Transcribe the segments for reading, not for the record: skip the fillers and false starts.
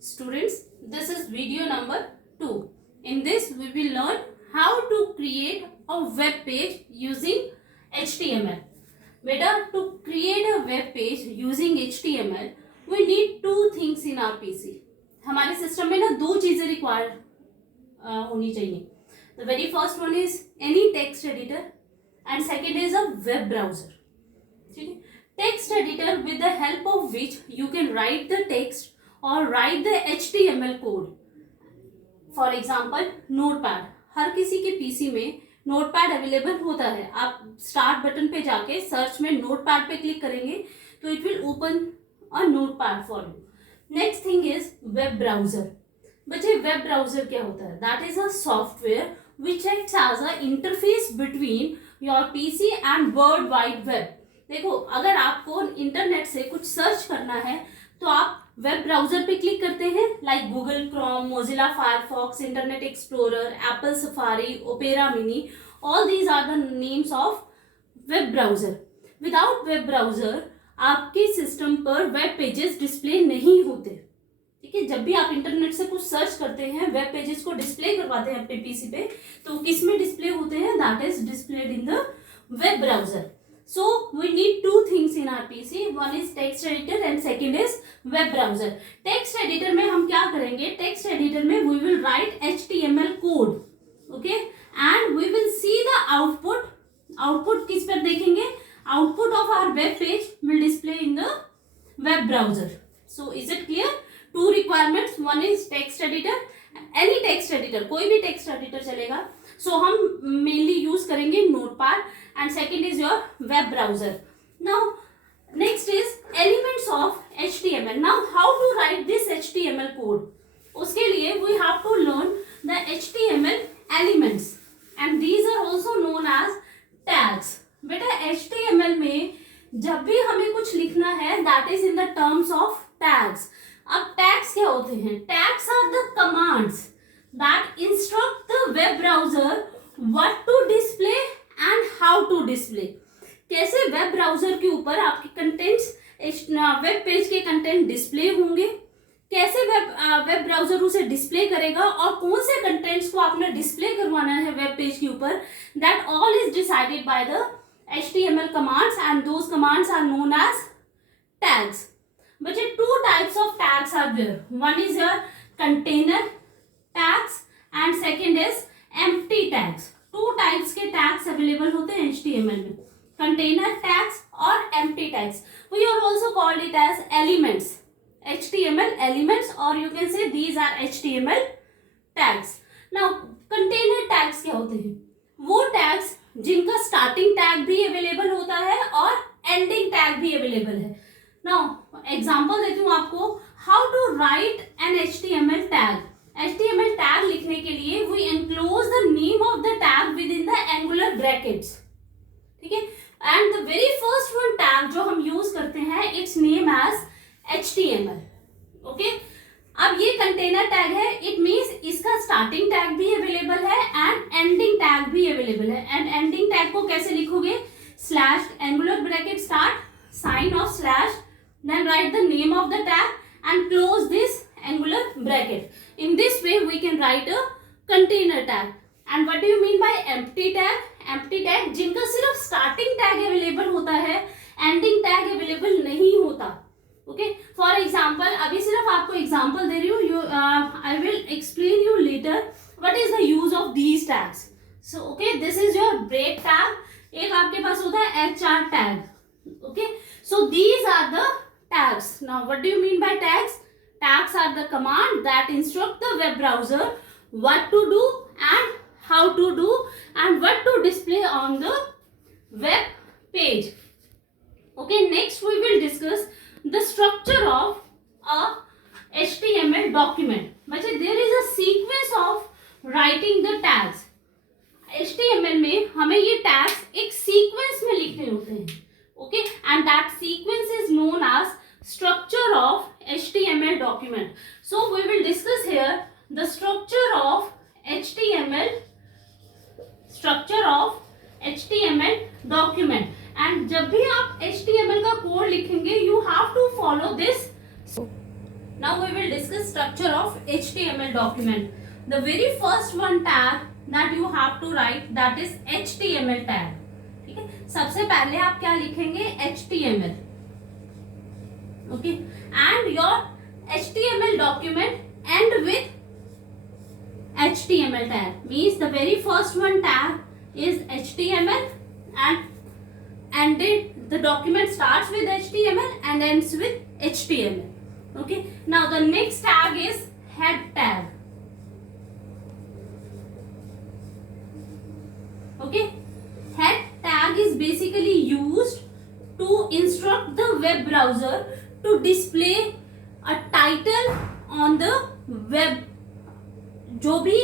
Students, this is video number 2. In this, we will learn how to create a web page using HTML. Beta, to create a web page using HTML, we need two things in our PC. हमारे system में ना दो चीजें require होनी चाहिए. The very first one is any text editor and second is a web browser. ठीक है, text editor with the help of which you can write the text or write the HTML code. For example, notepad. हर किसी के PC में notepad available होता है. आप start button पे जाके सर्च में नोटपैड पे क्लिक करेंगे तो it will open a notepad for you. Next thing is web browser. बच्चे, वेब ब्राउजर क्या होता है? That is a software which acts as a interface between your PC and world wide web. देखो, अगर आपको internet से कुछ search करना है तो आप वेब ब्राउजर पे क्लिक करते हैं, like Google Chrome, Mozilla Firefox, internet explorer, Apple Safari, Opera Mini. All these are the names of web browser. Without web browser आपके सिस्टम पर वेब पेजेस डिस्प्ले नहीं होते. ठीक है, जब भी आप इंटरनेट से कुछ सर्च करते हैं, वेब पेजेस को डिस्प्ले करवाते हैं अपने पीसी पे, तो किस में डिस्प्ले होते हैं? That is displayed in the web browser. So we need two things in our PC. One is text editor and second is web browser. Text editor में हम क्या करेंगे? Text editor में we will write HTML code, okay, and we will see the output. Output किस पर देखेंगे? Output of our web page will display in the web browser. So is it clear? Two requirements. One is text editor. Any text editor, कोई भी text editor चलेगा. So हम mainly use करेंगे Notepad. And second is your web browser. Now next is elements of HTML. Now how to write this HTML code? उसके लिए we have to learn the HTML elements and these are also known as tags. बेटा, HTML में जब भी हमें कुछ लिखना है that is in the terms of tags. अब tags क्या होते हैं? Tags are the commands that instruct the web browser what to display and how to display. कैसे वेब ब्राउजर के ऊपर आपके कंटेंट्स, वेब पेज के कंटेंट डिस्प्ले होंगे, कैसे वेब ब्राउजर उसे डिस्प्ले करेगा और कौन से कंटेंट्स को आपने डिस्प्ले करवाना है वेब पेज के ऊपर, that all is decided by the HTML commands and those commands are known as tags. बच्चे, two types of tags are there. One is your container tags and second is empty tags. Two types के tags available होते हैं HTML में, container tags और empty tags. We are also called it as elements, HTML elements, और you can say these are HTML tags. Now container tags क्या होते हैं? वो टैग्स जिनका स्टार्टिंग टैग भी अवेलेबल होता है और एंडिंग टैग भी अवेलेबल है. नाउ एग्जांपल देती हूँ आपको. How to write an HTML tag. HTML tag लिखने के लिए we enclose the name of the tag within the angular brackets. ठीक है, and the very first one tag जो हम यूज करते हैं, its name as HTML. Okay, अब ये कंटेनर टैग है, इट मीन्स इसका स्टार्टिंग टैग भी अवेलेबल है एंड एंडिंग टैग भी अवेलेबल है. एंड एंडिंग टैग को कैसे लिखोगे? Slash angular bracket start, sign of slash, then write the name of the tag and close this angular bracket. In this way we can write a container tag. And what do you mean by empty tag? Empty tag जिनका सिर्फ starting tag available होता है, ending tag available नहीं होता. Okay, for example, अभी सिर्फ आपको example दे रही हूँ. I will explain you later what is the use of these tags. So okay, this is your break tag. एक आपके पास होता है HR tag. Okay, so these are the tags. Now what do you mean by tags? Tags are the command that instruct the web browser what to do and how to do and what to display on the web page. Okay, next we will discuss the structure of a HTML document. बच्चे, there is a sequence of writing the tags. HTML में हमें ये tags एक sequence में लिखने होते हैं. Okay, and that sequence is known as structure of HTML document. So we will discuss here the structure of HTML document. And जब भी आप HTML का कोड लिखेंगे, you have to follow this. Now we will discuss structure of HTML document. The very first one tag that you have to write, that is HTML tag. ठीक है, सबसे पहले आप क्या लिखेंगे? HTML. Okay, and your HTML document end with HTML tag. Means the very first one tag is HTML and the document starts with HTML and ends with HTML. Okay, now the next tag is head tag. Okay, head tag is basically used to instruct the web browser to display a title on the web. जो भी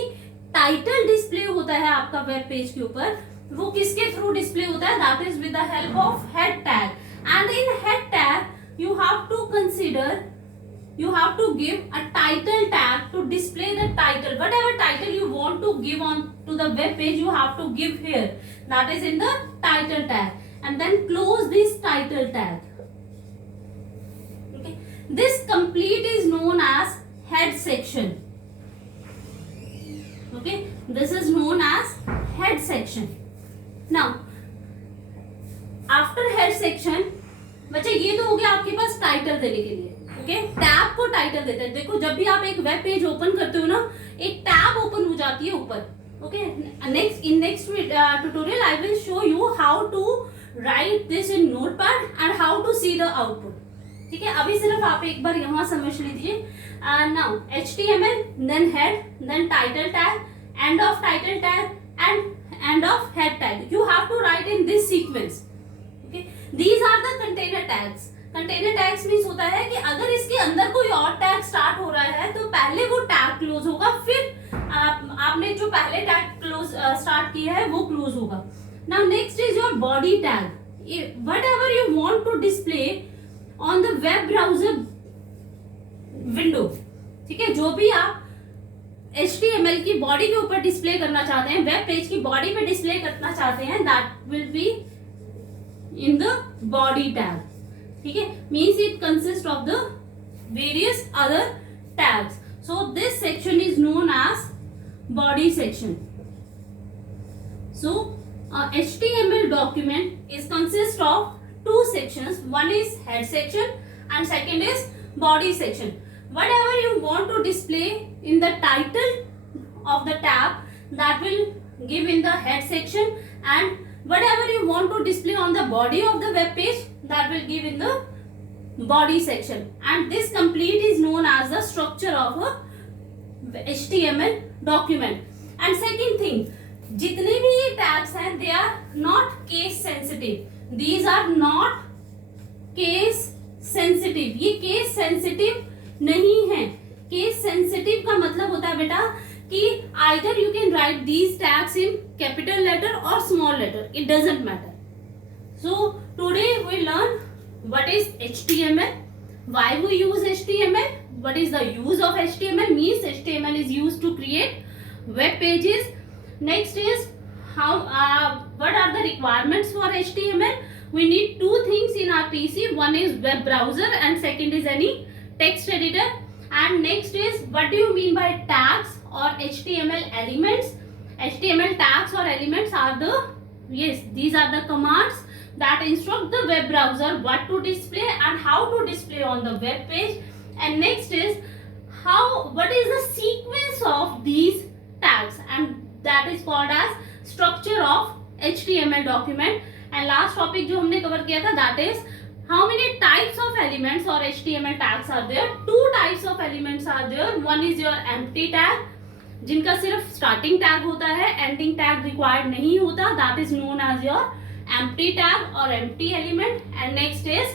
title display होता है आपका web page के ऊपर, वो किसके through display होता है? That is with the help of head tag. And in head tag you have to consider, you have to give a title tag to display the title. Whatever title you want to give on to the web page, you have to give here. That is in the title tag. And then close this title tag. Okay. This complete is known as head section. Okay. This is known as head section. Now, after head section, बच्चे ये तो हो गया आपके पास title देने के लिए. Okay, tab को टाइटल देते हैं. देखो जब भी आप एक वेब पेज ओपन करते हो ना, एक टैब ओपन हो जाती है ऊपर. Okay, next tutorial I will show you how to write this in notepad and how to see the output. ठीक है, अभी सिर्फ आप एक बार यहाँ समझ लीजिए. Now HTML, then head, then title tag, end of title tag and end of head tag. You have to write in this sequence. Okay, these are the container tags. Container tags means होता है कि अगर इसके अंदर कोई और tag start हो रहा है तो पहले वो टैग क्लोज होगा, फिर आपने जो पहले टैग क्लोज स्टार्ट किया है वो क्लोज होगा. Now next is your body tag. Whatever you want to display on the web browser window. ठीक है, जो भी आप HTML की बॉडी के ऊपर डिस्प्ले करना चाहते हैं, वेब पेज की बॉडी पे डिस्प्ले करना चाहते हैं, that will be in the body tag. ठीक है, means it consist of the various other tags. So this section is known as body section. So HTML document is consist of two sections. One is head section and second is body section. Whatever you want to display in the title of the tab, that will give in the head section, and whatever you want to display on the body of the web page, that will give in the body section. And this complete is known as the structure of a HTML document. And second thing, जितने भी ये tags हैं, they are not case sensitive. These are not case sensitive. ये case sensitive नहीं है. Case sensitive का मतलब होता है बेटा कि either you can write these tags in capital letter or small letter. It doesn't matter. So today we learn what is HTML, why we use HTML, what is the use of HTML. Means HTML is used to create web pages. Next is how what are the requirements for HTML. We need two things in our PC. One is web browser and second is any text editor. And next is what do you mean by tags or HTML elements. HTML tags or elements are the, yes, these are the commands that instruct the web browser what to display and how to display on the web page. And next is what is the sequence of these tags, and that is called as structure of HTML document. And last topic जो हमने cover किया था, that is how many types of elements or HTML tags are there. Two types of elements are there. One is your empty tag, जिनका सिर्फ starting tag होता है, ending tag required नहीं होता, that is known as your empty tag or empty element. And next is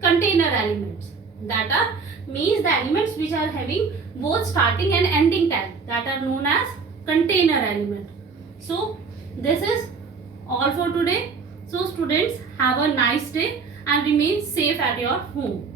container elements, that are means the elements which are having both starting and ending tag, that are known as container element. So this is all for today. So students, have a nice day and remain safe at your home.